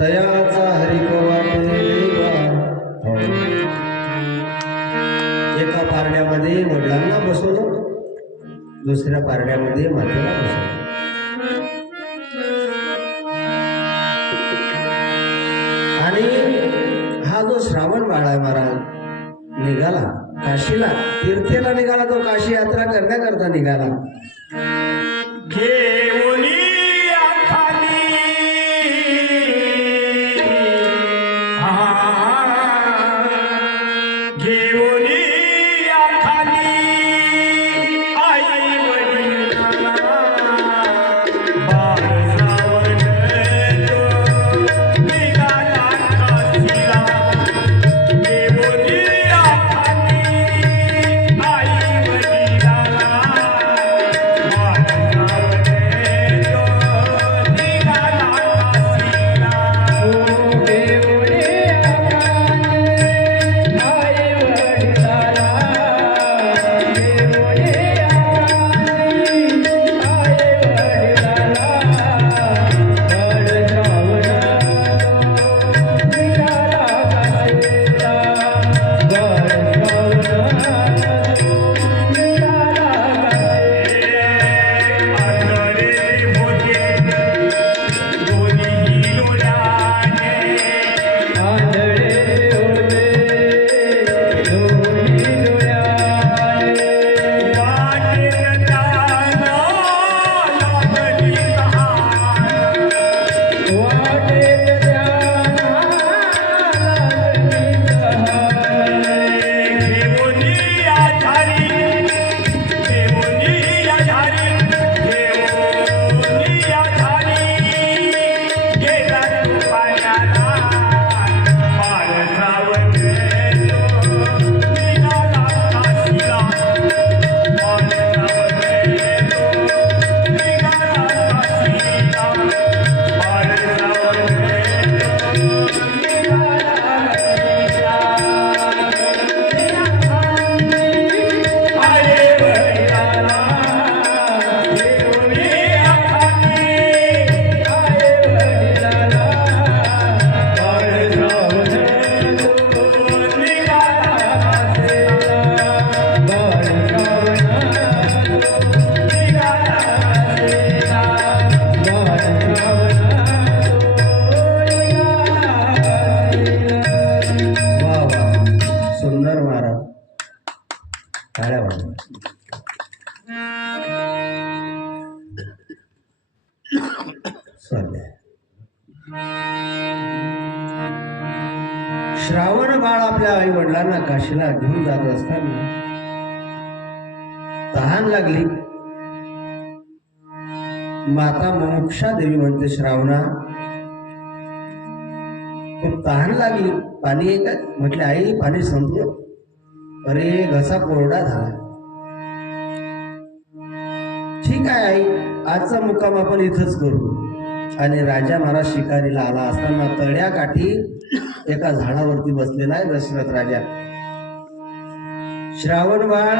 तयाचा haricot वाटे देवा हो. एका पारड्यामध्ये वडिलांना बसवलं, दुसऱ्या पारड्यामध्ये मातेला बसवलं. आणि हा जो श्रावण बाळ आहे महाराज निघाला काशीला, तीर्थेला निघाला, तो काशी यात्रा करण्याकरता निघाला. श्रावण बाळ आपल्या आई वडिलांना काशीला घेऊन जात असताना तहान लागली. माता मोक्षा देवी म्हणते, श्रावणा खूप तहान लागली, पाणी आहे का? म्हटले आई पाणी संपलं. अरे घसा कोरडा झाला. ठीक आहे आई, आजचा मुक्काम आपण इथंच करू. आणि राजा महाराज शिकारीला आला असताना तळ्याकाठी एका झाडावरती बसलेला आहे दशरथ राजा. श्रावण बाळ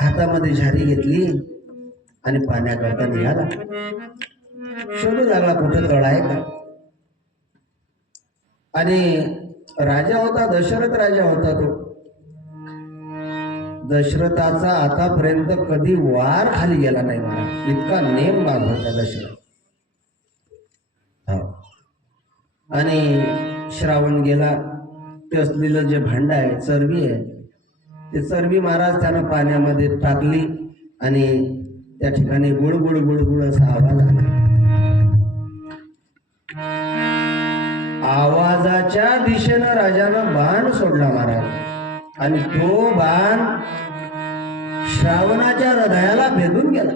हातामध्ये झारी घेतली आणि पाण्याकरता निघाला. शोधू लागला कुठं तळ आहे का. आणि राजा होता, दशरथ राजा होता. तो दशरथाचा आतापर्यंत कधी वार खाली गेला नाही महाराज, इतका नेम बाज होता दशरथ. आणि श्रावण गेला, ते असलेलं जे भांड आहे, चरबी आहे, ते चरबी महाराज त्यानं पाण्यामध्ये टाकली आणि त्या ठिकाणी गुळगुळ गुळगुळ असा आवाज आला. आवाजाच्या दिशेनं राजानं बाण सोडला महाराज. आणि तो बाण श्रावणाच्या हृदयाला भेदून गेला.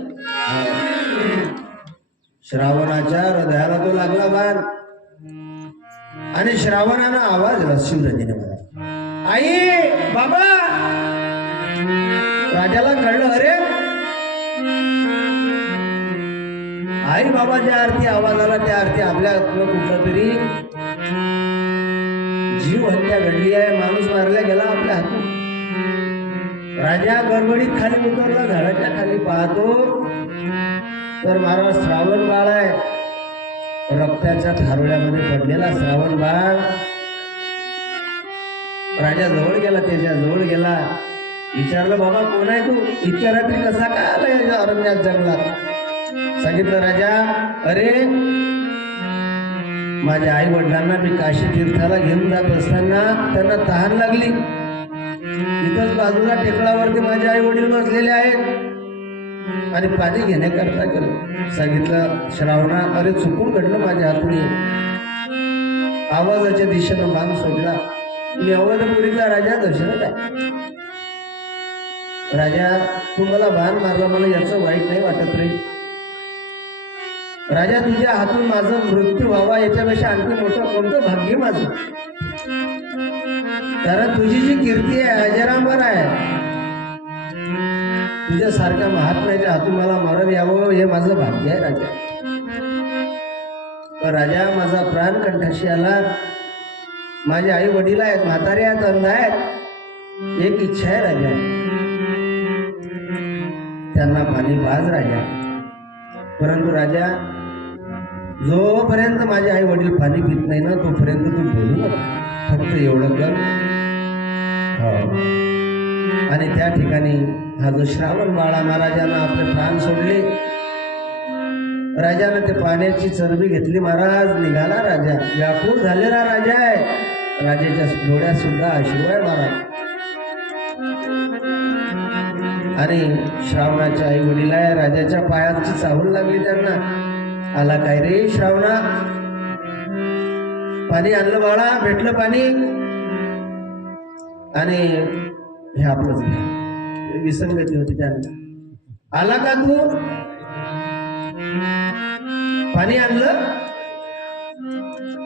श्रावणाच्या हृदयाला तो लागला बाण. आणि श्रावणानं आवाज दिला शिवरंजनी मला, आई बाबा. राजाला कळलं, अरे आई बाबाच्या अर्थी आवाज आला, त्या अर्थी आपल्या कुठला तरी जीव हत्या घडली आहे, माणूस मारला गेला आपल्या हातून. राजा गडबडीत खाली उतरला, झाडाच्या खाली पाहतो तर महाराज श्रावण बाळ आहे. रक्ताच्या थारोळ्यामध्ये पडलेला श्रावण बाळ राजा जवळ गेला, त्याच्या जवळ गेला, विचारलं, बाबा कोण आहे तू? इतक्या रात्री कसा काय आला या अरण्यात जंगलात? सांगितलं, राजा, अरे माझ्या आई वडिलांना मी काशी तीर्थाला घेऊन जात असताना त्यांना तहान लागली. इथंच बाजूला टेकडावरती माझे आई वडील बसलेले आहेत आणि पाणी घेण्याकरता गेलो. सांगितलं, श्रावणा, अरे चुकून घडलं माझ्या हातून. आवाजाच्या दिशेनं बाण सोडला. मी अवधपुरीचा राजा दशरथ आहे. राजा, तू मला बाण मारला, मला याचं वाईट नाही वाटत रे. राजा, तुझ्या हातून माझं मृत्यू व्हावा याच्यापेक्षा आणखी मोठं कोणतं भाग्य माझं. कारण तुझी जी कीर्ती आहे अजरामर आहे. तुझ्यासारख्या महात्म्याच्या हातून मला मरण यावं हे माझं भाग्य आहे राजा. पण राजा, माझा प्राण कंठाशी आला. माझे आई वडील आहेत, म्हातारे आहेत, अंध आहेत. एक इच्छा आहे राजा, त्यांना पाणी पाज राजा. परंतु राजा, जोपर्यंत माझे आई वडील पाणी पित नाही ना तोपर्यंत तू बोलू नका, फक्त एवढं कर. हो. आणि त्या ठिकाणी हा जो श्रावण बाळा महाराजांना आपले प्राण सोडले. राजानं ते पाण्याची चरबी घेतली. महाराज निघाला. राजा व्याकुळ झालेला राजा आहे. राजाच्या डोळ्यात सुद्धा अश्रू आहे महाराज. आणि श्रावणाच्या आई वडील आहे. राजाच्या पायाची चाहूल लागली त्यांना. आला काय रे श्रावणा? पाणी आणलं बाळा, भेटलं पाणी. आणि हे आपलंच विसंगती होती त्यांना. आला का तू? पाणी आणलं.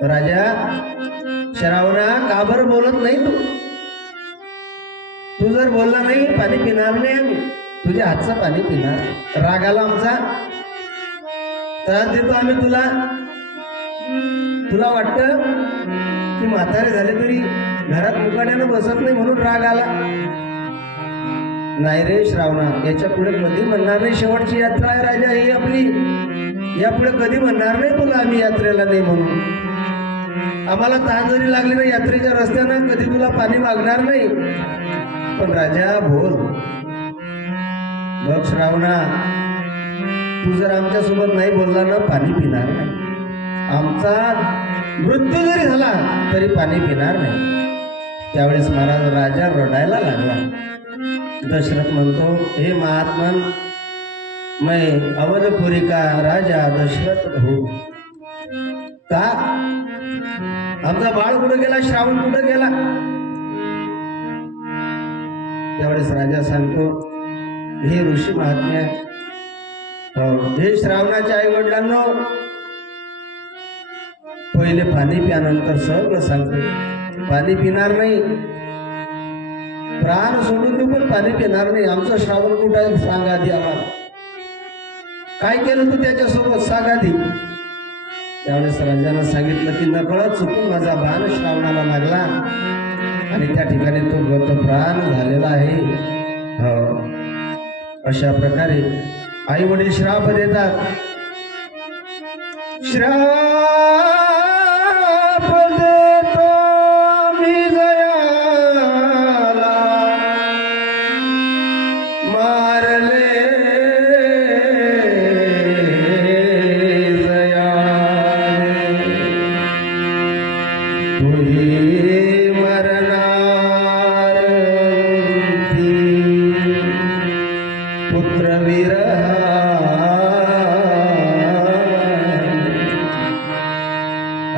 राजा, श्रावणा, का बरं बोलत नाही तू? तू जर बोलला नाही पाणी पिणार नाही आम्ही. तुझ्या हातचं पाणी पिणार. रागाला आमचा त्रास देतो आम्ही तुला. तुला वाटतं की म्हातारे झाले तरी घरात मुकाट्यानं बसत नाही म्हणून राग आला? नाही रे श्रावणा, याच्या पुढे कधी म्हणणार नाही. शेवटची यात्रा आहे राजा ही आपली. यापुढे कधी म्हणणार नाही तुला आम्ही यात्रेला नाही म्हणून. आम्हाला तहान जरी लागली ना यात्रेच्या रस्त्यानं कधी तुला पाणी मागणार नाही. पण राजा बोल. बघ श्रावणा, तू जर आमच्या सोबत नाही बोलला ना पाणी पिणार नाही. आमचा मृत्यू जरी झाला तरी पाणी पिणार नाही. त्यावेळेस महाराज राजा रडायला लागला. दशरथ म्हणतो, हे महात्मन, मैं अवधपुरी का राजा दशरथ हो. का? आमचा बाळ कुठं गेला? श्रावण कुठं गेला? त्यावेळेस राजा सांगतो, हे ऋषी महात्म्या, हे श्रावणाच्या आई वडिलांना पहिले पाणी प्यानंतर सगळं सांगतो. पाणी पिणार नाही, प्राण सोडून देऊ पण पाणी पिणार नाही. आमचं श्रावण कुठं आहे सांगा आधी आम्हाला. काय केलं तू त्याच्यासोबत सांगा आधी. त्यावेळेस राजानं सांगितलं की नकळत चुकून माझा बाण श्रावणाला लागला आणि त्या ठिकाणी तो गतप्राण झालेला आहे. हो, अशा प्रकारे आई वडील श्राप देतात. श्राप देतो मी जयाला, मारले तुही मरणार पुत्र विरहा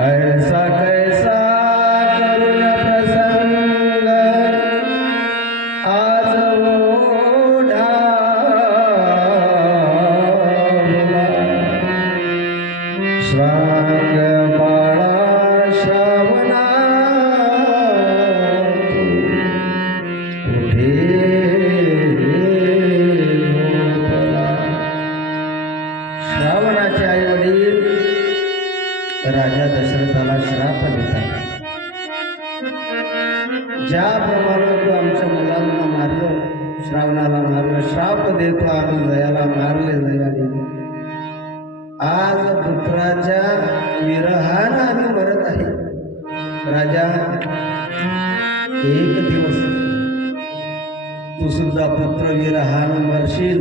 ऐसा कैसा करुण प्रसंग आज ओढा श्रांग बाळा श्रावणा कुठे झोपला. श्रावणाचे आई वडील राजा दशरथाला श्राप देतात. ज्याप्रमाणे तू आमच्या मुलांना मारलं, श्रावणाला मारलं, श्राप देतो आम्ही जयाला मारले जयाने. आज पुत्राच्या एक दिवस तू सुद्धा पुत्रवीर हान मरशील.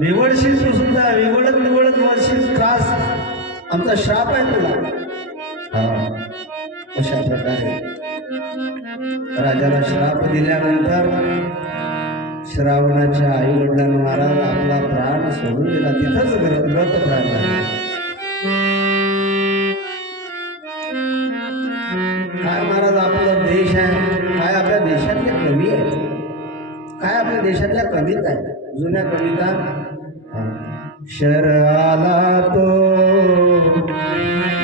विवळशील तू सुद्धा, विवळत विवळत मरशील. त्रास आमचा श्राप आहे तुला. अशा प्रकारे राजाला श्राप दिल्यानंतर श्रावणाच्या आई वडिलांना महाराज आपला प्राण सोडून दिला. तिथंच व्रत प्राण झाला. काय महाराज आपला देश आहे, काय आपल्या देशातल्या कवी आहे, काय आपल्या देशातल्या कविता आहे. जुन्या कविता, शर आला तो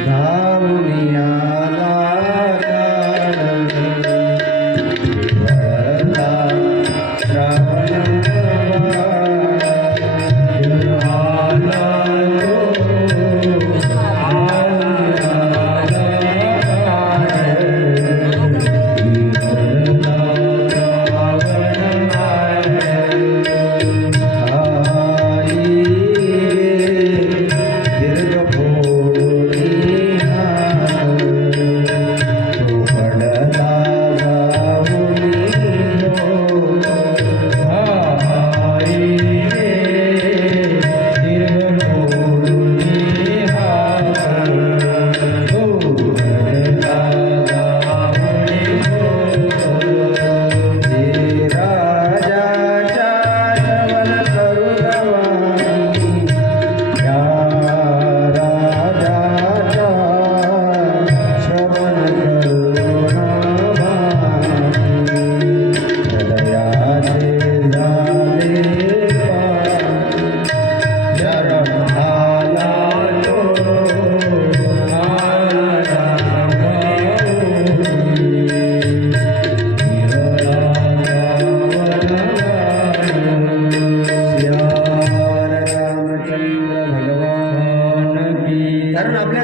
धावून आला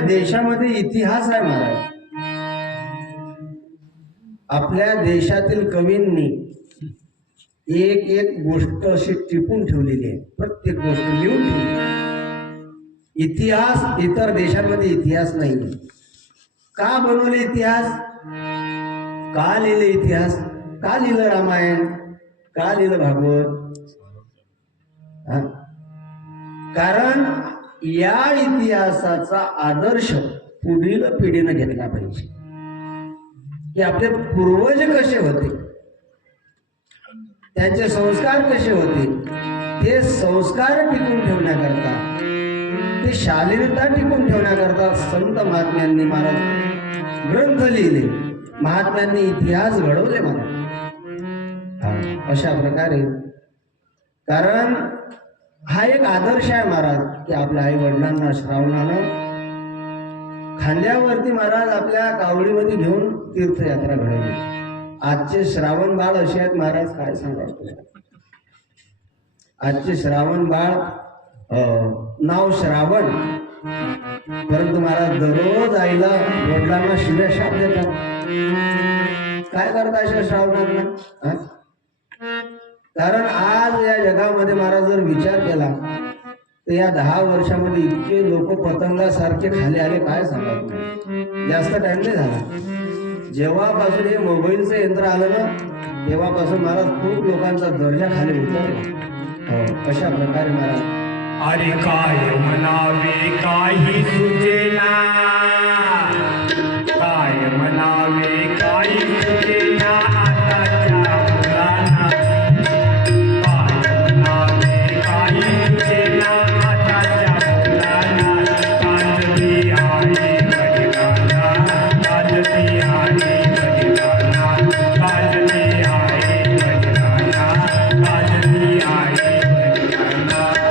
देशामध्ये इतिहास आहे महाराज. आपल्या देशातील कवींनी एक एक गोष्ट अशी टिपून ठेवलेली आहे. प्रत्येक गोष्ट लिहून ठेवली. इतिहास इतर देशांमध्ये इतिहास नाही. का बनवले इतिहास, का लिहिले इतिहास, का लिहिलं रामायण, का लिहिलं भागवत. कारण या इतिहासाचा आदर्श पुढील पिढीनं घेतला पाहिजे की आपले पूर्वज कसे होते, त्यांचे संस्कार कसे होते. ते संस्कार टिकून ठेवण्याकरता, ते शालीनता टिकून ठेवण्याकरता संत महात्म्यांनी महाराज ग्रंथ लिहिले, महात्म्यांनी इतिहास घडवले महाराज. अशा प्रकारे कारण हा एक आदर्श आहे महाराज की आपल्या आई वडिलांना श्रावणानं खांद्यावरती महाराज आपल्या कावडीमध्ये घेऊन तीर्थयात्रा घडवली. आजचे श्रावण बाळ असे आहेत महाराज, काय सांगायचं. आजचे श्रावण बाळ नाव श्रावण, परंतु महाराज दररोज आईला वडिलांना शिव्या शाप देतात. काय करता अशा श्रावणांना. कारण आज या जगामध्ये महाराज जर विचार केला तर या 10 वर्षामध्ये इतके लोक पतंगासारखे खाली आले, काय सांगायचं. जास्त टाइम नाही झाला. जेव्हापासून हे मोबाईलचं यंत्र आलं ना तेव्हापासून महाराज खूप लोकांचा दर्जा खाली उतरला. अशा प्रकारे महाराज अरे काय म्हणावे काही सुचेना, काय म्हणावे काही सुचेना आताच्या मुलांना. काय म्हणावे काही सुचेना आताच्या मुलांना. काजली आई भजनाला, काजली आई भजनाला, काजली आई भजनाला, काजली आई भजनाला.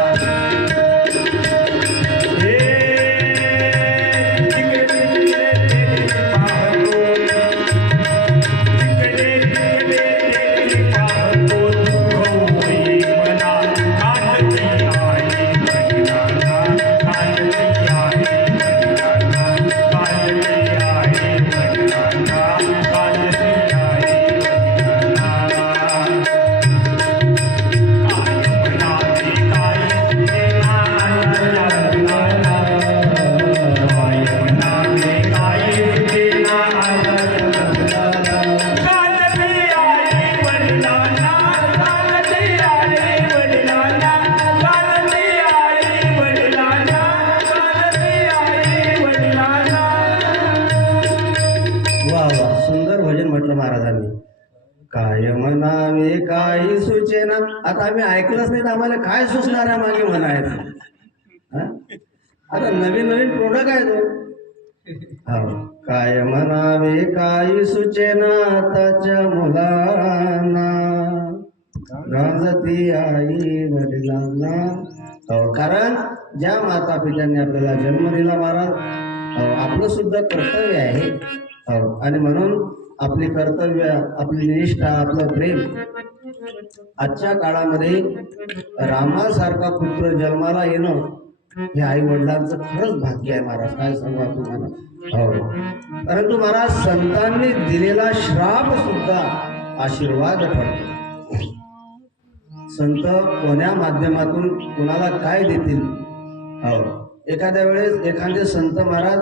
काय म्हणावे काही सुचेना. आता आम्ही ऐकलंच नाही तर आम्हाला काय सुचणार आहे मागे म्हणायचं. हा? आता नवीन नवीन प्रोडक्ट आहे तो. हो. काय म्हणावे काही सुचेना आताच्या मुलांना, गाजती आई वडिलांना. हो, कारण ज्या माता पित्यांनी आपल्याला जन्म दिला महाराज, आपलं सुद्धा कर्तव्य आहे. हो, आणि म्हणून आपली कर्तव्य, आपली निष्ठा, आपलं प्रेम. आजच्या काळामध्ये रामासारखा पुत्र जन्माला येणं हे आई वडिलांचं खरंच भाग्य आहे महाराज. काय सांगा तुम्हाला. हो, परंतु महाराज संतांनी दिलेला श्राप सुद्धा आशीर्वाद ठरतो. संत कोण्या माध्यमातून कुणाला काय देतील. हो, एखाद्या वेळेस एखादे संत महाराज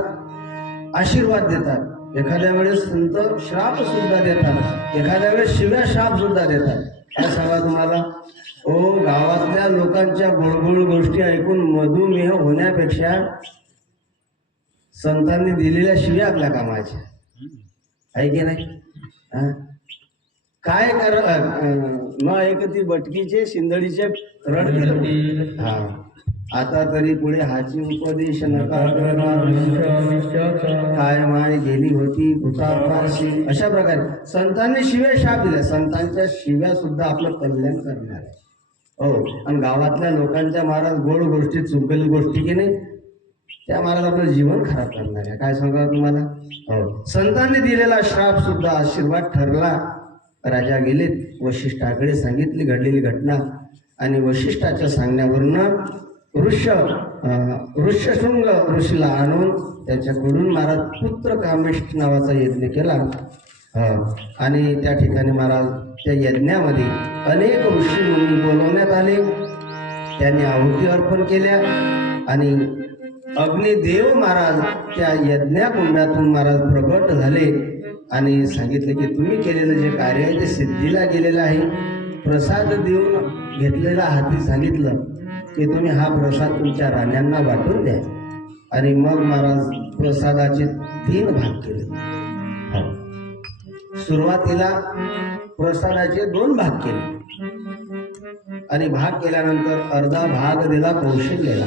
आशीर्वाद देतात, एखाद्या वेळेस संत श्राप सुद्धा देतात, एखाद्या वेळेस शिव्या श्राप सुद्धा देतात. काय सांगा तुम्हाला. ओ, गावातल्या लोकांच्या गोडगोड गोष्टी ऐकून मधुमेह होण्यापेक्षा संतांनी दिलेल्या शिव्या आपल्या कामाच्या आहे की नाही. हा? काय कर न ऐकती बटकीचे शिंदडीचे रडतील. हा, आता तरी पुढे हाची उपदेश नका करा, काय माय गेली होती भूतापाशी. अशा प्रकारे संतांनी शिव्या शाप दिल्या. संतांच्या शिव्या सुद्धा आपलं कल्याण करणार आहे. हो, आणि गावातल्या लोकांच्या महाराज गोड गोष्टी, चुकलेली गोष्टी की नाही, त्या महाराज आपलं जीवन खराब करणार आहे. काय सांगा तुम्हाला. हो, संतांनी दिलेला श्राप सुद्धा आशीर्वाद ठरला. राजा गेलेत, वशिष्ठाकडे सांगितली घडलेली घटना, आणि वशिष्ठाच्या सांगण्यावरनं ऋष्यशृंग ऋषीला आणून त्याच्याकडून महाराज पुत्र कामेष्ट नावाचा यज्ञ केला. आणि त्या ठिकाणी महाराज त्या यज्ञामध्ये अनेक ऋषी मुनी बोलवण्यात आले. त्यांनी आहुती अर्पण केल्या आणि अग्निदेव महाराज त्या यज्ञकुंडातून महाराज प्रकट झाले आणि सांगितले की तुम्ही केलेलं जे कार्य आहे ते सिद्धीला गेलेलं आहे. प्रसाद देऊन घेतलेला हाती सांगितलं की तुम्ही हा प्रसाद तुमच्या राण्यांना वाटून द्या. आणि मग महाराज प्रसादाचे 3 भाग केले. सुरुवातीला प्रसादाचे 2 भाग केले आणि भाग केल्यानंतर अर्धा भाग दिला कौशल्याला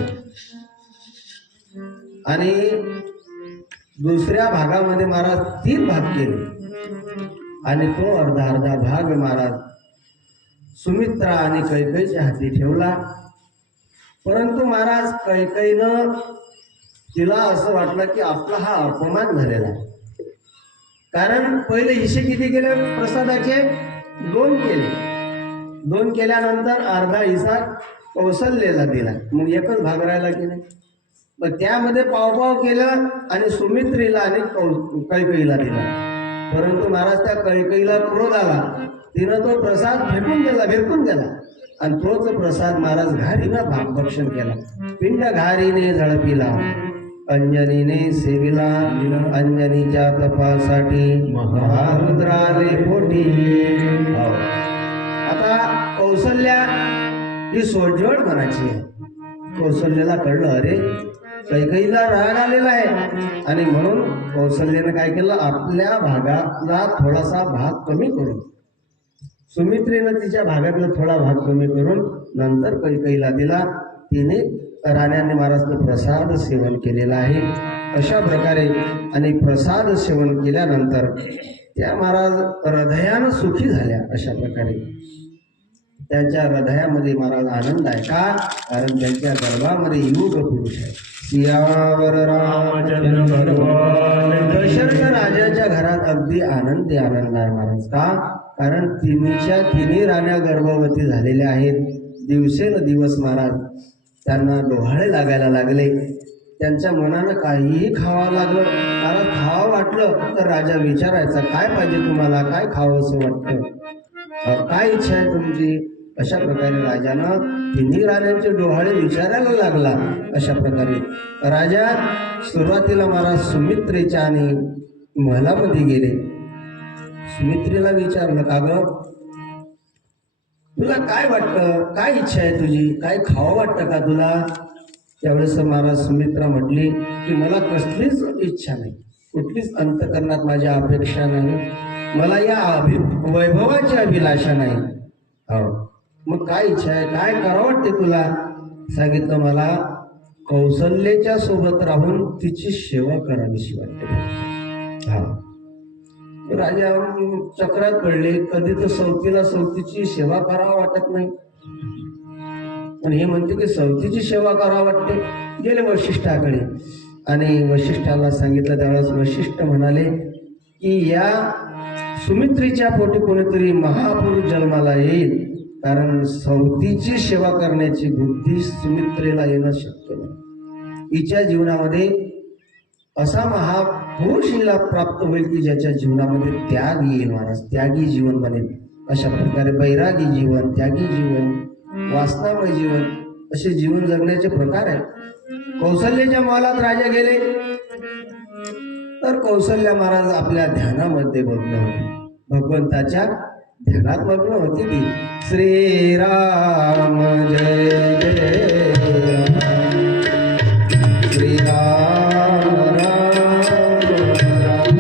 आणि दुसऱ्या भागामध्ये महाराज 3 भाग केले आणि तो अर्धा भाग महाराज सुमित्रा आणि कैकईच्या हाती ठेवला. परंतु महाराज कैकईनं तिला असं वाटलं की आपला हा अपमान झालेला आहे. कारण पहिले हिस्से किती केले प्रसादाचे 2 केले. 2 केल्यानंतर अर्धा हिस्सा कौशल्याला दिला, मग 1च भाग राहिला की नाही. मग त्यामध्ये पाव केलं आणि सुमित्रेला आणि कैकईला दिला. परंतु महाराज त्या कैकईला क्रोध आला. तिनं तो प्रसाद फेकून दिला, भिरकून गेला आणि तोच प्रसाद महाराज घारीनं भागभक्षण केला. पिंड घारीने झळपिला, अंजनीने सेविला, अंजनीच्या तपासाठी महारुद्राले पोटी. आता कौशल्या ही सोडजोड म्हणायची आहे. कौशल्याला कळलं अरे कैकईला राग आलेला आहे आणि म्हणून कौशल्याने काय केलं, आपल्या भागाला थोडासा भाग कमी करून, सुमित्रेनं तिच्या भागातला थोडा भाग कमी करून नंतर कैकईला दिला. तिने राण्यांनी महाराजचं प्रसाद सेवन केलेला आहे. अशा प्रकारे आणि प्रसाद सेवन केल्यानंतर त्या महाराज हृदयानं सुखी झाल्या. अशा प्रकारे त्यांच्या हृदयामध्ये महाराज आनंद आहे. का? कारण त्यांच्या गर्भामध्ये युग पुरुष आहे. सियावर रामचंद्र भगवान. दशरथ राजाच्या घरात अगदी आनंदी आनंद आहे महाराज. का? कारण तिन्ही राण्या गर्भवती झालेल्या आहेत. दिवसेंदिवस महाराज त्यांना डोहाळे लागायला लागले. त्यांच्या मनानं काहीही खावं लागलं. मला खावं वाटलं तर राजा विचारायचा काय पाहिजे तुम्हाला, काय खावं असं वाटतं, काय इच्छा आहे तुमची. अशा प्रकारे राजानं तिन्ही राण्यांचे डोहाळे विचारायला लागला. अशा प्रकारे राजा सुरुवातीला महाराज सुमित्रेच्या आणि महलामध्ये गेले. सुमित्रेला विचारलं का ग तुला काय वाटतं, काय इच्छा आहे तुझी, काय खावं वाटतं का तुला. त्यावेळेस महाराज सुमित्रा म्हटली की मला कसलीच इच्छा नाही, कुठलीच अंतकरणात माझ्या अपेक्षा नाही. मला या वैभवाची अभिलाषा नाही. हो, मग काय इच्छा आहे, काय करावं वाटते तुला? सांगितलं, मला कौशल्याच्या सोबत राहून तिची सेवा करावीशी वाटते. हा, राजा चक्रात पडले. कधी तर सवतीला सवतीची सेवा करावं वाटत नाही, आणि हे म्हणते की सवतीची सेवा करावं वाटते. गेले वशिष्ठाकडे आणि वशिष्ठाला सांगितलं. त्यावेळेस वशिष्ठ म्हणाले की या सुमित्रीच्या पोटी कोणीतरी महापुरुष जन्माला येईल, कारण सवतीची सेवा करण्याची बुद्धी सुमित्रेला येणं शक्य नाही. हिच्या जीवनामध्ये असा महापुरुष हिला प्राप्त होईल की ज्याच्या जीवनामध्ये त्याग येईल. महाराज, त्यागी जीवन बनेल. अशा प्रकारे बैरागी जीवन, त्यागी जीवन, वासनामय जीवन, असे जीवन जगण्याचे प्रकार आहेत. कौशल्याच्या महालात राजा गेले तर कौशल्या महाराज आपल्या ध्यानामध्ये मग्न होते. भगवंताच्या ध्यानात मग्न होती ती. श्रीराम जय जय श्रीराम राम राम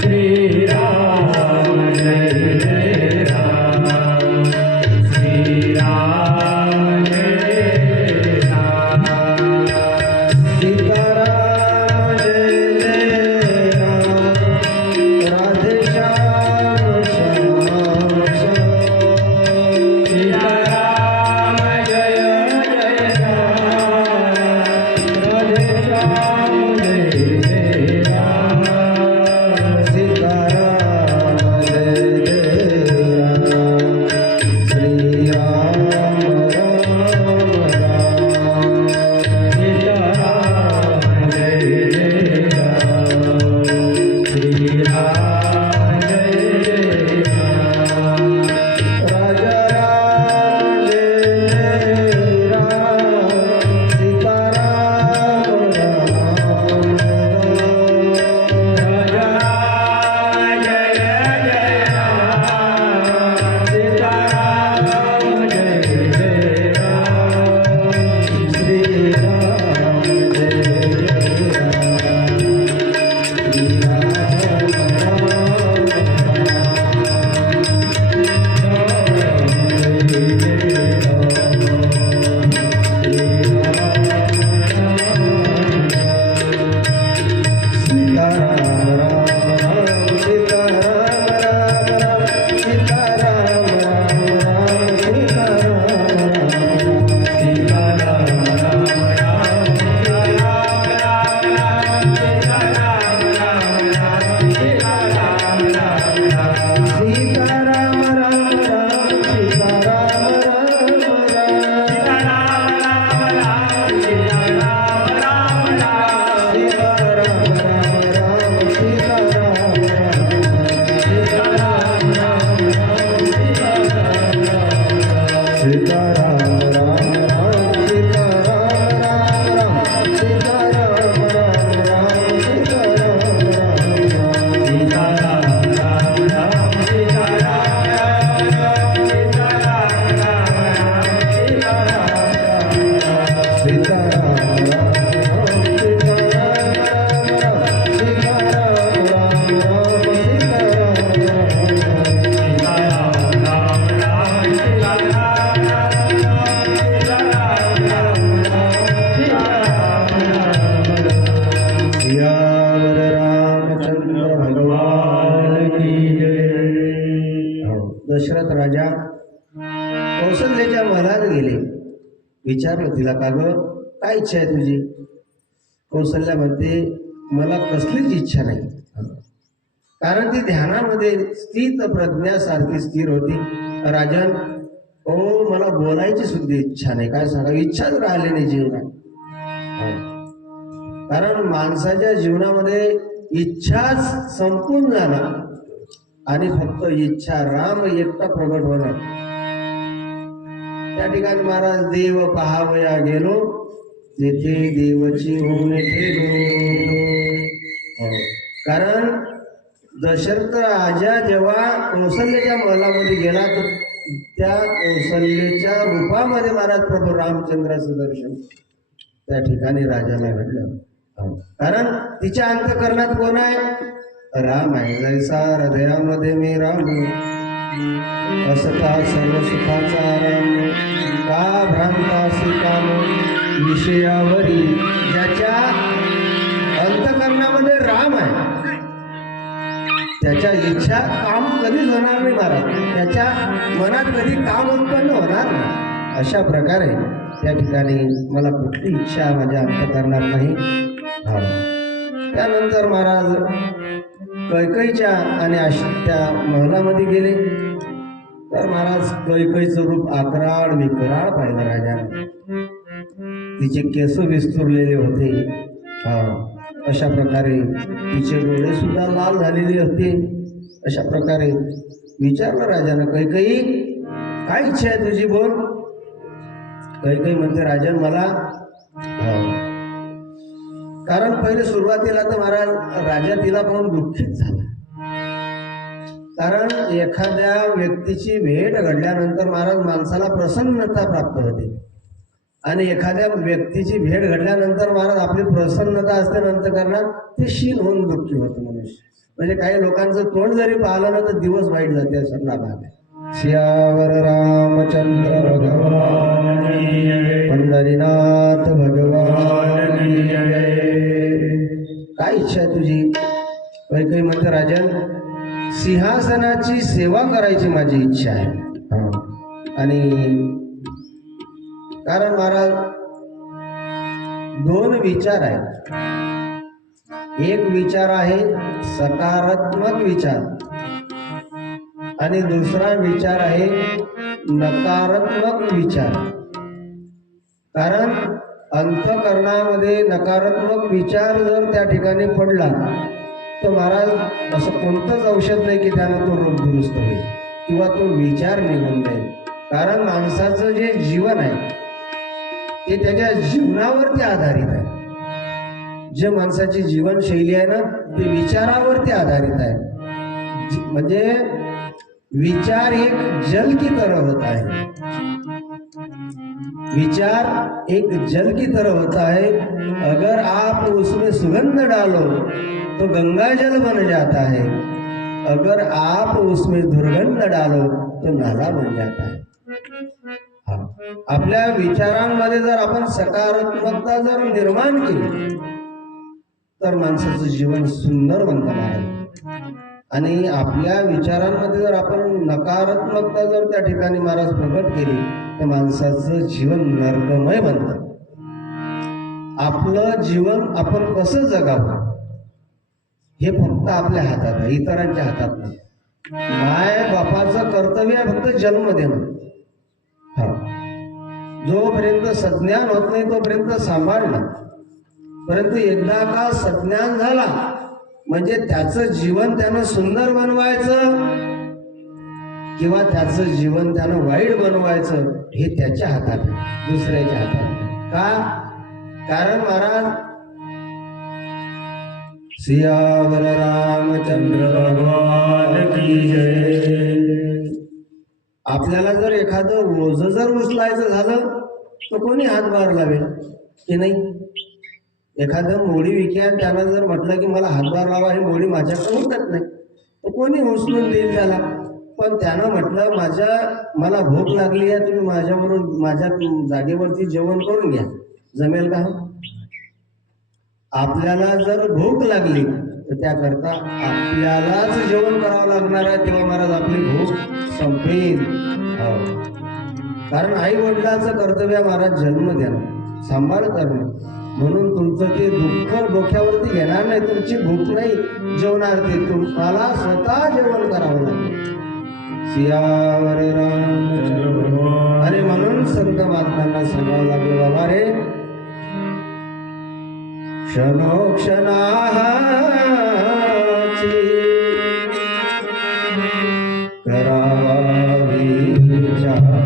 श्रीराम जय जय राम, श्रीराम जय राम, सीताराम जय जय राम, राधे श्याम श्याम श्याम. सीताराम जय जय राम, राधे श्याम जय जय राम, सीताराम जय जय राम, श्रीराम राम राम. सीताराम जय जय राम, श्रीराम जय जय राम, राजा राम जय जय राम, सीताराम राम राम. राजा जय जय राम, सीताराम जय जय राम, श्रीराम जय जय सीताराम राम राम, सीताराम राम राम, सीताराम राम राम, सीताराम राम राम. सीताराम राम राम, सीताराम राम राम, सीताराम राम राम, सीताराम राम, सीताराम राम राम, सीताराम राम राम, सीताराम राम राम, सीताराम राम राम. सीताराम राम राम, सीताराम राम, सीताराम राम राम, सीताराम सियावर रामचंद्र भगवान की जय. हो, दशरथ राजा कौशल्याच्या महालात गेले. विचारलं तिला, का ग, काय इच्छा आहे तुझी? कौशल्या म्हणते, मला कसलीच इच्छा नाही. कारण ती ध्यानामध्ये स्थित प्रज्ञासारखी स्थिर होती. राजन, ओ मला बोलायची सुद्धा इच्छा नाही. काय सांगा, इच्छाच राहिली नाही जीवनात. कारण माणसाच्या जीवनामध्ये इच्छाच संपून जाणार आणि फक्त इच्छा राम एकटा प्रगट होणार. त्या ठिकाणी महाराज, देव पहावया गेलो, तेथे देवची होऊन ठेलो. कारण दशरथ राजा जेव्हा कौशल्याच्या महलामध्ये गेला तर त्या कौशल्याच्या रूपामध्ये महाराज प्रभू रामचंद्राचं दर्शन त्या ठिकाणी राजाला घडलं. कारण तिच्या अंतःकरणात कोण आहे? राम आहे जैसा हृदयामध्ये मी राम असता सर्व सुखाचा राम का भ्रांतासी काम विषयावरी ज्याच्या अंतकरणामध्ये राम आहे त्याच्या इच्छा काम कधीच होणार नाही महाराज त्याच्या मनात कधी काम उत्पन्न होणार नाही अशा प्रकारे त्या ठिकाणी मला कुठली इच्छा माझ्या अंतकरणात नाही त्यानंतर महाराज कैकईच्या आणि त्या महलामध्ये गेले तर महाराज कैकईचं रूप आकराळ विकराळ पाहिलं राजाने तिचे केस विस्तुरलेले होते अशा प्रकारे तिचे डोळे सुद्धा लाल झालेले होते अशा प्रकारे विचारलं राजानं कैकई काय इच्छा आहे तुझी बोल कैकई म्हणते राजन मला कारण पहिले सुरुवातीला तर महाराज राजा तिला पाहून दुःखित झाला कारण एखाद्या व्यक्तीची भेट घडल्यानंतर महाराज माणसाला प्रसन्नता प्राप्त होते आणि एखाद्या व्यक्तीची भेट घडल्यानंतर महाराज आपली प्रसन्नता असते नंतर करणार ते शील होऊन दुःखी होतं मनुष्य म्हणजे काही लोकांचं तोंड जरी पाहिलं ना तर दिवस वाईट जाते असा भाग आहे सियावर रामचंद्र भगवान पंढरीनाथ भगवान काय इच्छा आहे तुझी काही म्हणते राजन सिंहासनाची सेवा करायची माझी इच्छा आहे आणि कारण महाराज दोन विचार आहेत एक विचार आहे सकारात्मक विचार आणि दुसरा विचार आहे नकारात्मक विचार कारण अंतःकरणामध्ये नकारात्मक विचार जर त्या ठिकाणी पडला तर महाराज असं कोणतंच औषध नाही की त्यानं तो रोग दुरुस्त होईल किंवा तो विचार निघून जाईल कारण माणसाचं जे जीवन आहे ते त्याच्या जीवनावरती आधारित आहे जे माणसाची जीवनशैली आहे ना ते विचारावरती आधारित आहे म्हणजे विचार एक जल की तरह होता है विचार एक जल की तरह होता है अगर आप उसमें सुगंध डालो तो गंगा जल बन जाता है अगर आप उसमें दुर्गंध डालो तो नाला बन जाता है आपल्या विचारांमध्ये जर आपण सकारात्मकता जर निर्माण केली तर माणसाचं जीवन सुंदर बनतं महाराज आणि आपल्या विचारांमध्ये जर आपण नकारात्मकता जर त्या ठिकाणी महाराज प्रकट केली तर माणसाचं जीवन नरकमय बनतं आपलं जीवन आपण कसं जगावं हे फक्त आपल्या हातात आहे इतरांच्या हातात नाही माय बापाचं कर्तव्य आहे फक्त जन्म देणं जोपर्यंत सज्ञान होत नाही तोपर्यंत सांभाळणं परंतु एकदा का सज्ञान झाला म्हणजे त्याचं जीवन त्यानं सुंदर बनवायचं किंवा त्याचं जीवन त्यानं वाईट बनवायचं हे त्याच्या हातात आहे दुसऱ्याच्या हातात का कारण महाराज सियावर रामचंद्र भगवान की जय आपल्याला जर एखादं ओझ जर उचलायचं झालं तर कोणी हातभार लावेल की नाही एखादं मोडी विक्यान त्याला जर म्हटलं की मला हातभार लावा हे मोडी माझ्याकडे उठत नाही तर कोणी उचलून देईल त्याला पण त्यानं म्हटलं मला भूक लागली आहे तुम्ही माझ्यावरून माझ्या जागेवरती जेवण करून घ्या जमेल का आपल्याला जर भूक लागली तर त्याकरता आपल्यालाच जेवण करावं लागणार आहे तेव्हा महाराज आपली भूक संपेल कारण आई वडिलाचं कर्तव्य महाराज जन्म देणं सांभाळ करणं म्हणून तुमचं ते दुःख डोक्यावरती घेणार नाही तुमची भूक नाही जेवणार ते तुम्हाला स्वतः जेवण करावं लागेल सियावर रामचंद्र आणि म्हणून संत महात्म्यांना सांगावं लागलं बाबा रे क्षणोक्षणाची करावी विचार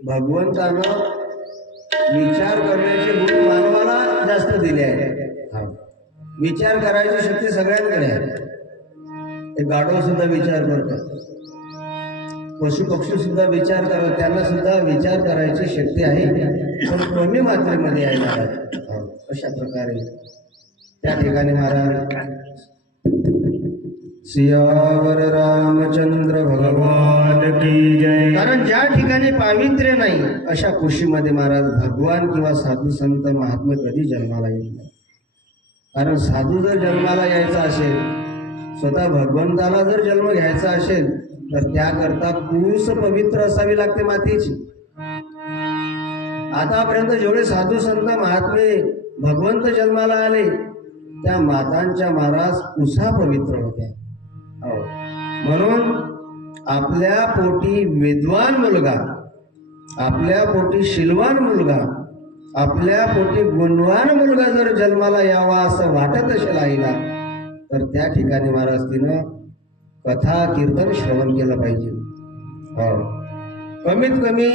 भगवंतानं विचार करण्याचे गुण मानवाला जास्त दिले आहेत. विचार करायची शक्ती सगळ्यांकडे आहे. एक गाढव सुद्धा विचार करतात, पशु पक्षी सुद्धा विचार करतात, त्यांना सुद्धा विचार करायची शक्ती आहे, पण कमी मात्रेमध्ये आहे महाराज. अशा प्रकारे त्या ठिकाणी महाराज सियावर रामचंद्र भगवान की जय. कारण ज्या ठिकाणी पावित्र्य नाही अशा कुशीमध्ये महाराज भगवान किंवा साधू संत महात्मे कधी जन्माला येत नाही. कारण साधू जर जन्माला यायचा असेल, स्वतः भगवंताला जर जन्म घ्यायचा असेल, तर त्याकरता कुस पवित्र असावी लागते मातीची. आतापर्यंत जेवढे साधू संत महात्मे भगवंत जन्माला आले त्या मातांच्या महाराज कुसा पवित्र होत्या. म्हणून आपल्या पोटी विद्वान मुलगा, आपल्या पोटी शीलवान मुलगा, आपल्या पोटी गुणवान मुलगा जर जन्माला यावा असं वाटत असेल आईला, तर त्या ठिकाणी महाराज तिनं कथा कीर्तन श्रवण केलं पाहिजे. कमीत कमी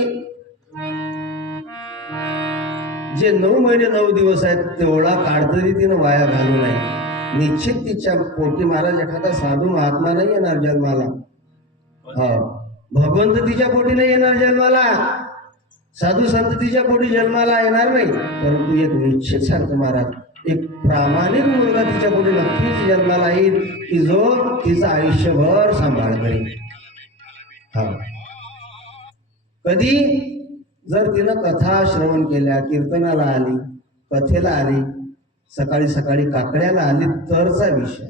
जे 9 महिने 9 दिवस आहेत तेवढा काळ तरी तिनं वाया घालू नये. निश्चित तिच्या पोटी महाराज एखादा साधू महात्मा नाही येणार जन्माला. भगवंत तिच्या पोटी नाही येणार जन्माला, साधू संत तिच्या पोटी जन्माला येणार नाही. परंतु एक निश्चित सांगतो महाराज, एक प्रामाणिक मुलगा तिच्या पोटी नक्कीच जन्माला येईल की जो तिचं आयुष्यभर सांभाळ करेल. कधी जर तिनं कथा श्रवण केल्या, कीर्तनाला आली, कथेला आली, सकाळी सकाळी काकड्याला आली तरचा विषय.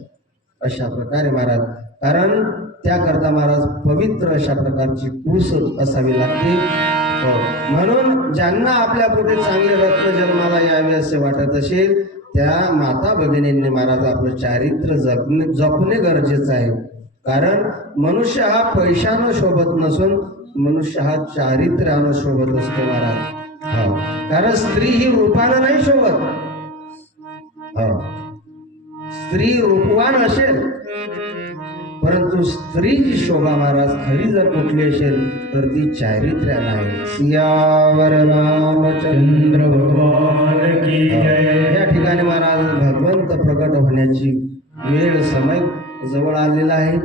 अशा प्रकारे महाराज, कारण त्याकरता महाराज पवित्र अशा प्रकारची कूस असावी लागते. म्हणून ज्यांना आपल्या पोटी चांगले रत्न जन्माला यावे असे वाटत असेल त्या माता भगिनींनी महाराज आपलं चारित्र्य जपणे गरजेचं आहे. कारण मनुष्य हा पैशानं शोभत नसून मनुष्य हा चारित्र्यानं शोभत असतो महाराज. कारण स्त्री ही रूपानं नाही शोभत. स्त्री रूपवान असेल, परंतु स्त्रीची शोभा महाराज खरी जर कुठली असेल तर ती चारित्र्याला आहे. सियावर रामचंद्र भगवान की जय. या ठिकाणी महाराज भगवंत प्रकट होण्याची वेळ समय जवळ आलेला आहे.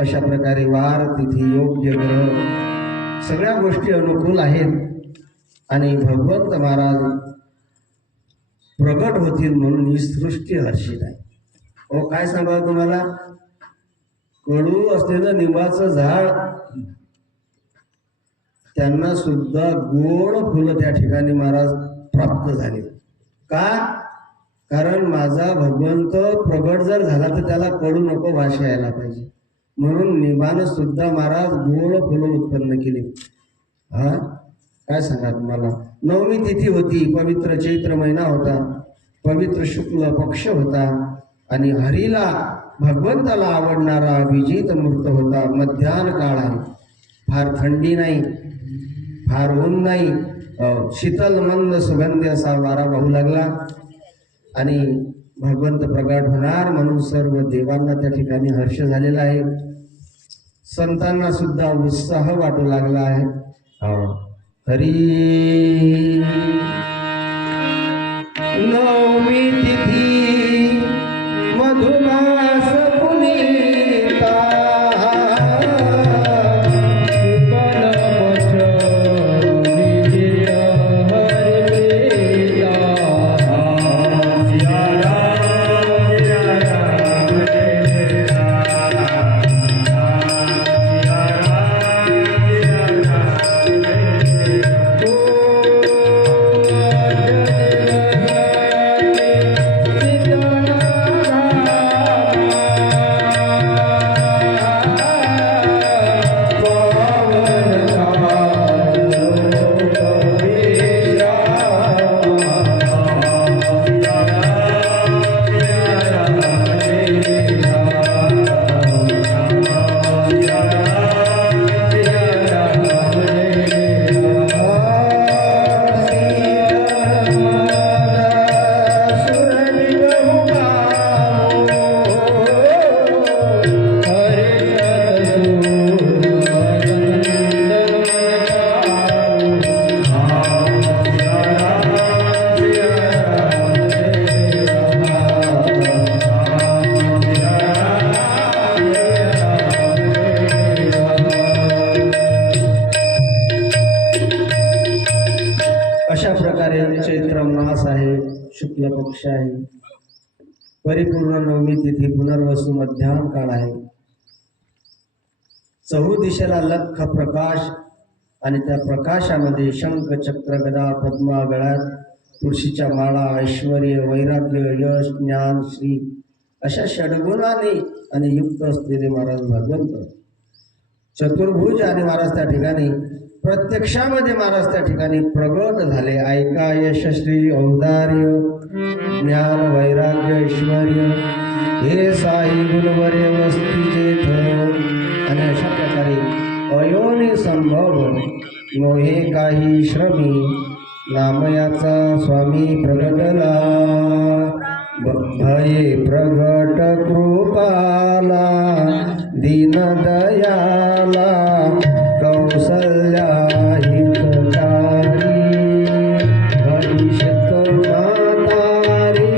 अशा प्रकारे वार तिथी योग्य ग्रह सगळ्या गोष्टी अनुकूल आहेत आणि भगवंत महाराज प्रकट होतील म्हणून ही सृष्टी हर्षित आहे. काय सांगावं तुम्हाला, कडू असलेलं निंबाचं झाड त्यांना सुद्धा गोड फुलं त्या ठिकाणी महाराज प्राप्त झाले. का? कारण माझा भगवंत प्रगट जर झाला तर त्याला कडू नको भाषा यायला पाहिजे, म्हणून निंबानं सुद्धा महाराज गोड फुलं उत्पन्न केली. काय सांगा तुम्हाला, 9वी तिथी होती, पवित्र चैत्र महिना होता, पवित्र शुक्ल पक्ष होता आणि हरीला भगवंताला आवडणारा विजित मूर्त होता. मध्यान्ह काळ आहे, फार थंडी नाही, फार ऊन नाही, शीतल मंद सुगंधी असा वारा वाहू लागला आणि भगवंत प्रगट होणार म्हणून सर्व देवांना त्या ठिकाणी हर्ष झालेला आहे. संतांना सुद्धा उत्साह वाटू लागला आहे. हरी 9वी तिथी मधुमास पुनीता अशा प्रकारे चैत्र मास आहे, शुक्ल पक्ष आहे, परिपूर्ण नवमी तिथी, पुनर्वसू मध्याह्न काळ आहे. चहूदिशेला लख प्रकाश आणि त्या प्रकाशामध्ये शंख, चक्र, गदा, पद्मा गळ्यात, तुळशीच्या माळा, ऐश्वर, वैराग्य, यश, ज्ञान, श्री अशा षडगुणाने आणि युक्त असलेले महाराज भगवंत. चतुर्भुज आणि महाराज त्या ठिकाणी प्रत्यक्षामध्ये महाराज त्या ठिकाणी प्रगट झाले. ऐका यश, श्री, औदार्य, ज्ञान, वैराग्य, ऐश्वर्य हे साई गुणवरे वस्तीचे थर. आणि अशा प्रकारे अयोनी संभव नोहे काही श्रमी, नामयाचा स्वामी प्रगटला. भये प्रगट कृपाला, दीन दयाला, कौसल्या हितकारी, भविष्यत मातारी,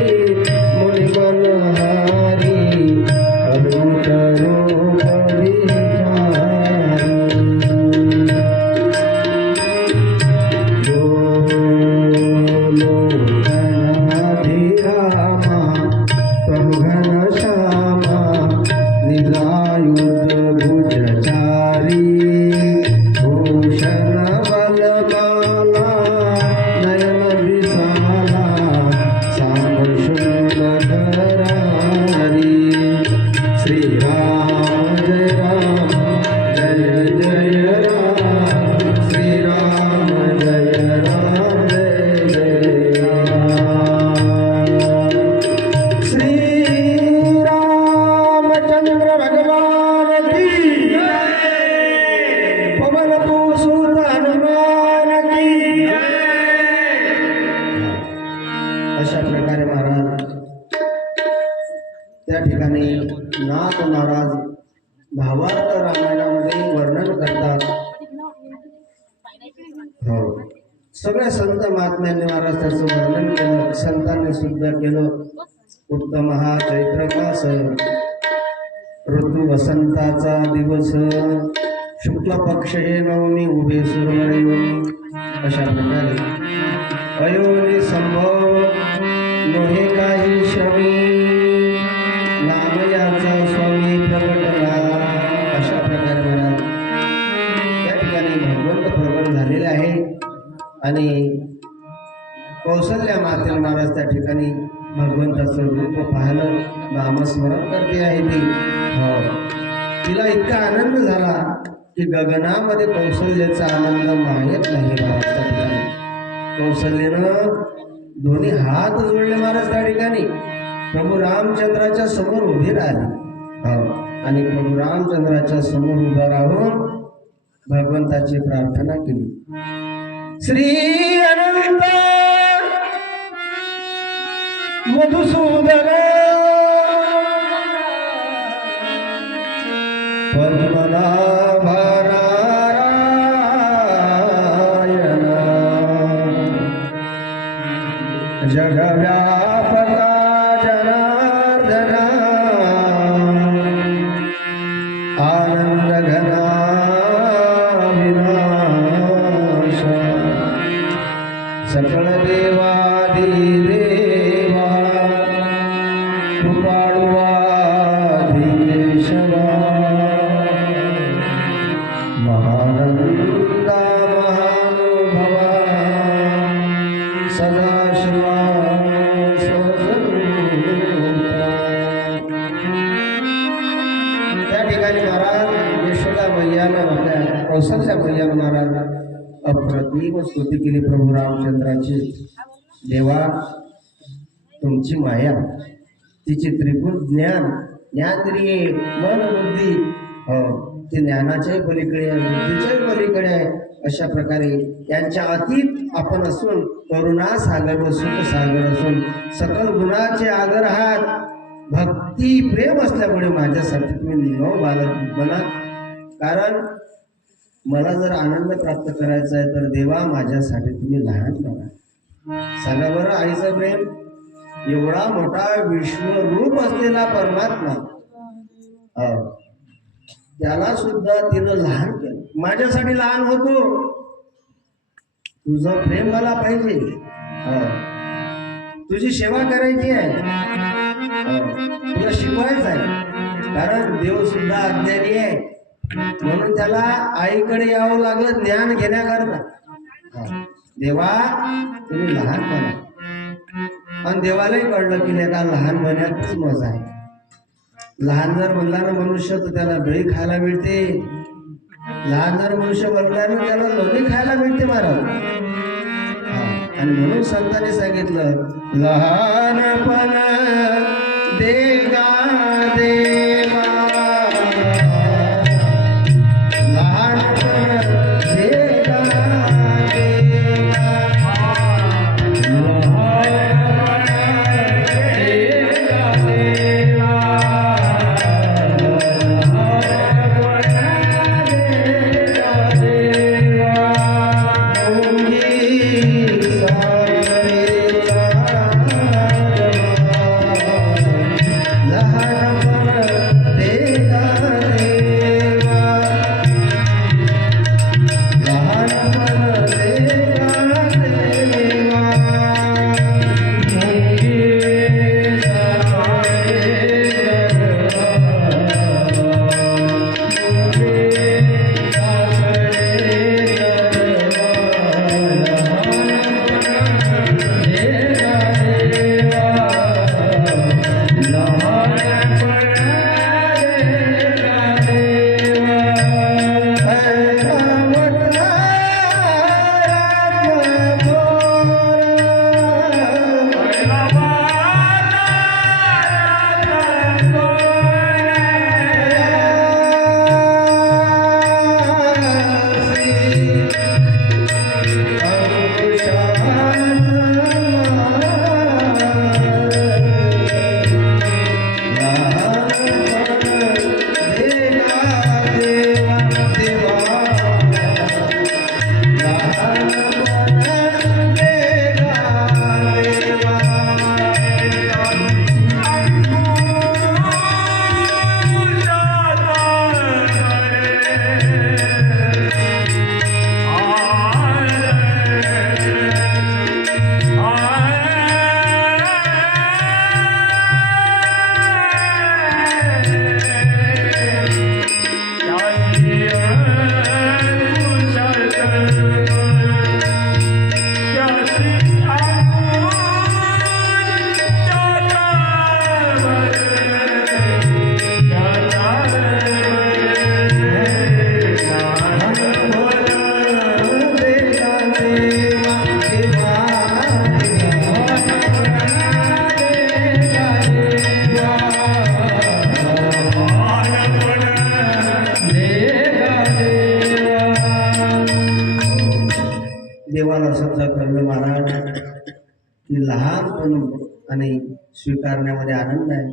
मुनिमनहारी, अद्भुत रूप विचारी. लोकनाधिरामा, प्रभु घनश्यामा, निजायुध भुजचारी, भूषण बलमाला, नयन विशाला, सामशूल करारी. श्रीराम जय राम, जय जय राम, श्रीराम जय राम, जय जय राम. श्री रामचंद्र भगवान की जय. पवन सुत हनुमान की जय. अशा प्रकारे महाराज त्या ठिकाणी नाथ महाराज भावार्थ रामायणामध्ये वर्णन करतात. हो, सगळ्या संत महात्म्यांनी महाराज त्याचं वर्णन केलं, संतांनी सुद्धा केलं. उत्तम हा चैत्र मास, ऋतू वसंताचा दिवस, शुक्ल पक्ष हे नवमी, उभे सुरमणी. अशा प्रकारे अयोनी संभव नोहे काही श्रमी, नामयाचा स्वामी प्रगटला. अशा प्रकारे महाराज त्या ठिकाणी भगवंत प्रगट झालेले आहे. आणि कौसल्या मातेला महाराज त्या ठिकाणी भगवंताचं रूप पाहिलं, नामस्मरण करते आहे ती. हो, तिला इतका आनंद झाला की गगनामध्ये कौशल्याचा आनंद माहीत नाही. महाराज त्या ठिकाणी कौशल्यानं दोन्ही हात जोडले महाराज त्या ठिकाणी प्रभू रामचंद्राच्या समोर उभी राहिली. हो, आणि प्रभू रामचंद्राच्या समोर उभा राहून भगवंताची प्रार्थना केली. श्री अनंत मधुसूदन पद्मनाभ नारायण, जगव्यापका जनार्दन, आनंद घना विनाश, सकळ देवादी देवा, कृपाळुवादी केशवा, महानंदा महानुभवा, सदाशिवा त्या ठिकाणी महाराज यशोदा मैयानं आपल्या कौशल्या मैयानं महाराज अप्रतिम स्तुती केली प्रभू रामचंद्राची. देवा, तुमची माया, तिचे त्रिगुण ज्ञान, ज्ञानेंद्रिये, मन, बुद्धी, ते ज्ञानाच्याही पलीकडे आहे, बुद्धीच्याही पलीकडे आहे. अशा प्रकारे यांच्या अतीत आपण असून, करुणा सागर व सुख सागर असून, सकल गुणाचे आगर आहात. भक्ती प्रेम असल्यामुळे माझ्यासाठी तुम्ही न बालक बना. कारण मला जर आनंद प्राप्त करायचा आहे तर देवा माझ्यासाठी तुम्ही लहान बना. सांगा बरं, आईचं प्रेम, एवढा मोठा विश्वरूप असलेला परमात्मा, त्याला सुद्धा तिनं लहान केलं. माझ्यासाठी लहान होतो, तुझं प्रेम मला पाहिजे. हो. तुझी सेवा करायची आहे. हो. तुला शिकवायचं आहे. कारण देव सुद्धा अज्ञानी आहे, म्हणून त्याला आईकडे यावं लागलं ज्ञान घेण्याकरता. हो. देवा तुम्ही लहानपणा, आणि देवालाही कळलं की लेका लहानपणातच मजा आहे. लहान जर म्हणला ना मनुष्य तर त्याला दही खायला मिळते. लहान जर मनुष्य बनला ना त्याला लोणी खायला मिळते महाराज. आणि म्हणून संतांनी सांगितलं लहानपण देगा देवा, लहानपण देगा देवाला समजा कळलं महाराज की लहानपण आणि स्वीकारण्यामध्ये आनंद आहे.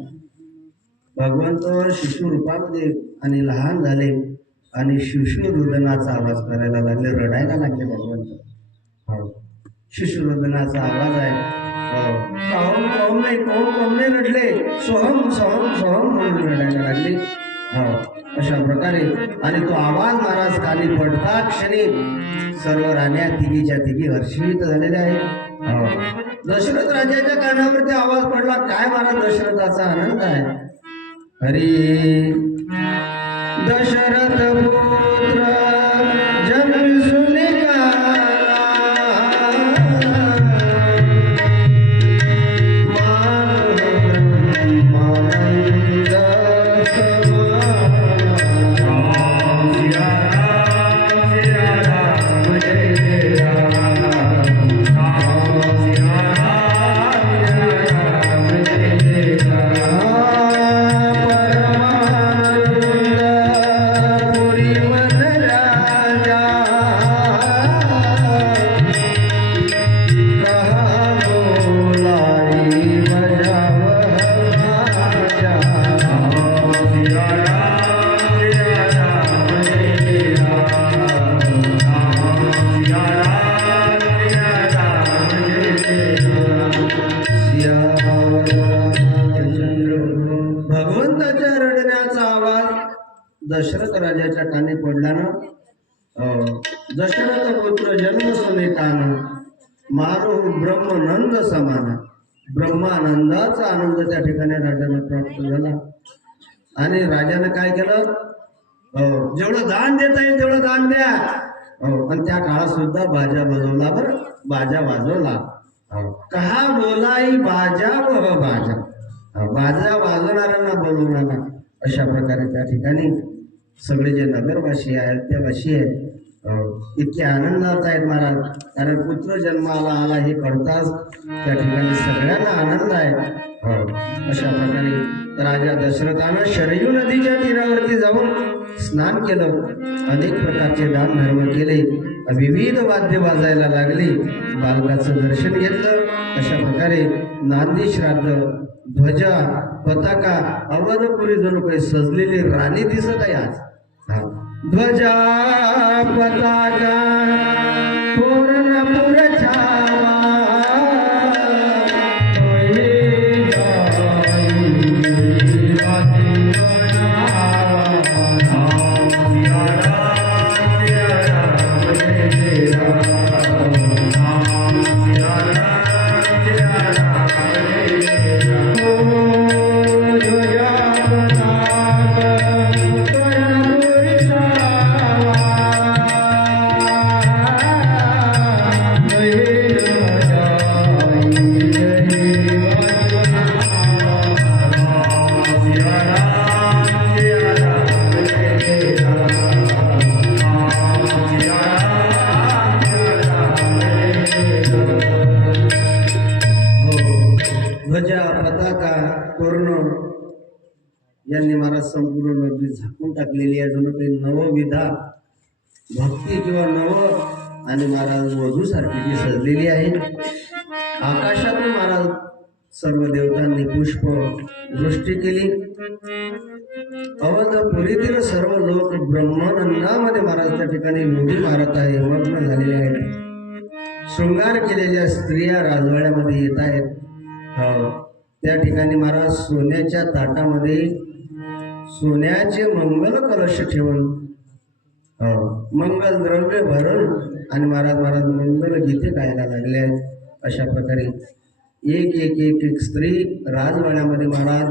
भगवंत शिशु रूपामध्ये आणि लहान झाले आणि शिशु रुदनाचा आवाज करायला लागले, रडायला लागले भगवंत. हो, शिशु रुदनाचा आवाज आहे. हो, कहून कहून नाही रडले, सोहम सोहम सोहम म्हणून रडायला लागले. हो, अशा प्रकारे आणि तो आवाज महाराज खाली पडता क्षणी सर्व राण्या तिघीच्या तिघी हर्षित झालेल्या आहेत. हो, दशरथ राजाच्या कानावरती आवाज पडला. काय महाराज दशरथाचा आनंद आहे. हरी दशरथ पुत्र जन्मसुनी दशरथ राजाच्या कानी पडला ना. दशरथ पुत्र जन्म सुनिताना मारो ब्रह्मनंद समाना. ब्रह्मानंदाचा आनंद त्या ठिकाणी राजाला प्राप्त झाला. आणि राजानं काय केलं, जेवढं दान देता येईल तेवढं दान द्या. आणि त्या काळात सुद्धा बाजा वाजवला, बरं बाजा वाजवला. कहा बोलाई बाजा व बाजा, बाजा वाजवणाऱ्यांना बोलवून आला. अशा प्रकारे त्या ठिकाणी सगळे जे नगरवासी आहेत त्या वासी आहेत इतके आनंदात आहेत महाराज. कारण पुत्र जन्माला आला हे कळताच त्या ठिकाणी सगळ्यांना आनंद आहे. अशा प्रकारे राजा दशरथानं शरयू नदीच्या तीरावरती जाऊन स्नान केलं, अनेक प्रकारचे दान धर्म केले, विविध वाद्य वाजायला लागली, बालकाचं दर्शन घेतलं. अशा प्रकारे नांदी श्राद्ध, ध्वजा, पताका, अवधपुरी जणू काही सजलेली राणी दिसत आहे आज. ध्वजा पताका पूर्णपुर छावा, ध्वजा पताका तोरण यांनी महाराज संपूर्ण नगरी झाकून टाकलेली आहे. जणू काही नवविधा भक्ती किंवा नव आणि महाराज वधूसारखी ती सजलेली आहे. आकाशातून महाराज सर्व देवतांनी पुष्प वृष्टी केली. अवधपुरीतील सर्व लोक ब्रह्मानंदामध्ये महाराज त्या ठिकाणी उडी मारत आहे, मग्न झालेले आहेत. शृंगार केलेल्या स्त्रिया राजवाड्यामध्ये येत आहेत. त्या ठिकाणी महाराज सोन्याच्या ताटामध्ये सोन्याचे मंगल कलश ठेवून मंगल द्रव्य भरून आणि महाराज मंगल गीते गायला लागले आहेत. अशा प्रकारे एक एक एक एक स्त्री राजवाड्यामध्ये महाराज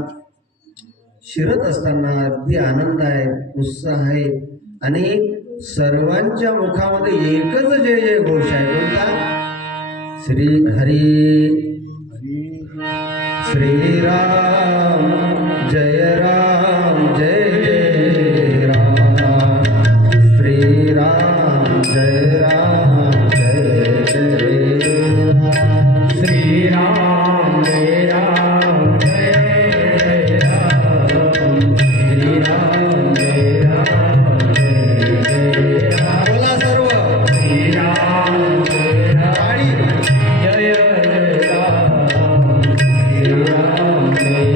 शिरत असताना अगदी आनंद आहे, उत्साह आहे. आणि सर्वांच्या मुखामध्ये एकच जय जय घोष आहे. कोणता? श्री हरी श्रीराम जय राम जय जय राम, श्रीराम जय राम जय जय राम, श्रीराम जय राम जय जय राम, श्रीराम जय राम जय जय राम. बोला सर्व श्रीराम जय राम जय जय राम, श्रीराम जय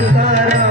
सीताराम